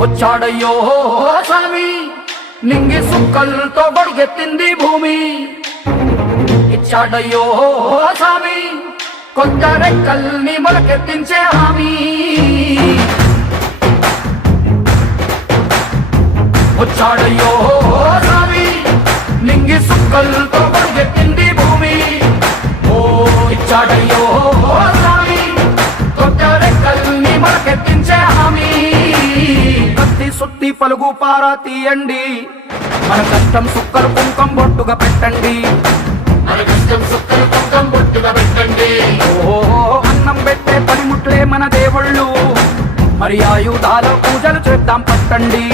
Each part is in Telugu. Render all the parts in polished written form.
వచ్చాడయ్యో స్వామి నింగి సుక్కలతో గొడుగెత్తింది భూమి ఇచ్చాడయ్యో స్వామి కొత్త రెక్కల్ని మొలకెత్తించే హామీ వచ్చాడయ్యో స్వామి నింగి సుక్కలతో గొడుగెత్తింది భూమి ఓ ఇచ్చాడయ్యో స్వామి కొత్త రెక్కల్ని మొలకెత్తించే హామీ కత్తి సుత్తి పలుగు పారా తీయండి మన కష్టం సుక్కలు కుంకం బొట్టుగా పెట్టండి ఓ అన్నం పెట్టే పనిముట్లే మన దేవుళ్ళు మరి ఆయుధాల పూజలు చేద్దాం పట్టండి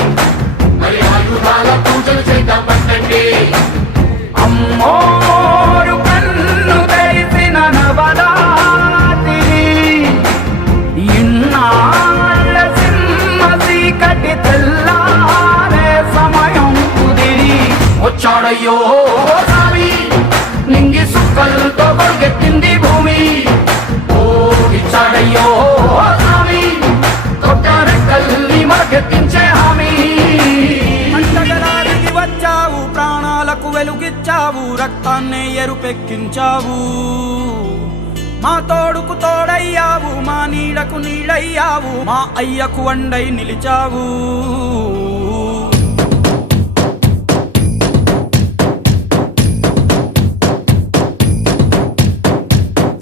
అమ్మోరు కన్ను తెరిసిన నవరాత్రి ఇన్నాళ్ళ సింహ చీకటి తెల్లారే సమయం కుదిరి వచ్చాడయ్యో స్వామి నింగి సుక్కలతో గొడుగెత్తింది భూమి ఓ ఇచ్చాడయ్యో స్వామి కొత్త రెక్కల్ని మొలకెత్తించే హామీ అంతగలాదికి వచ్చావు ప్రాణాలకు వెలుగిచ్చావు రక్తాన్నే ఎరుపెక్కించావు మా తోడుకు తోడయ్యావు మా నీడకు నీడయ్యావు మా అయ్యకు వండై నిలిచావు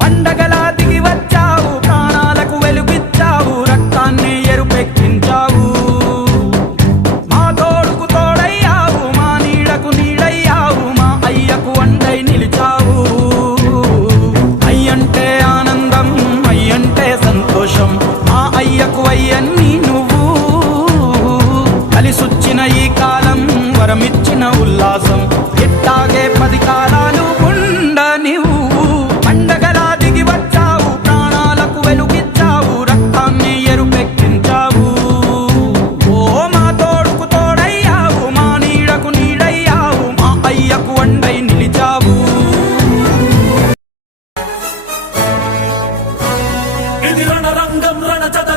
పండగలా దిగి వచ్చావు ప్రాణాలకు వెలుగిచ్చావు రక్తాన్ని ఎరుపెక్కించావు మా తోడుకు తోడయ్యావు మా నీడకు నీడయ్యావు మా అయ్యకు వండై నిలిచావు అయ్యంటే ఆనందం అయ్యంటే సంతోషం మా అయ్యకు అయ్యన్ని నువ్వు కలిసొచ్చిన ఈ కాలం వరమిచ్చిన ఉల్లాసం ఇట్టాగే 10 కాలాలు ఉండనివ్వు పండగలా దిగి వచ్చావు ప్రాణాలకు వెలుగిచ్చావు రక్తాన్ని ఎరుపెక్కించావు ఓ మా తోడుకు తోడయ్యావు మా నీడకు నీడయ్యావు మా అయ్యకు వండై నిలిచావు ఇది రణరంగం రణచత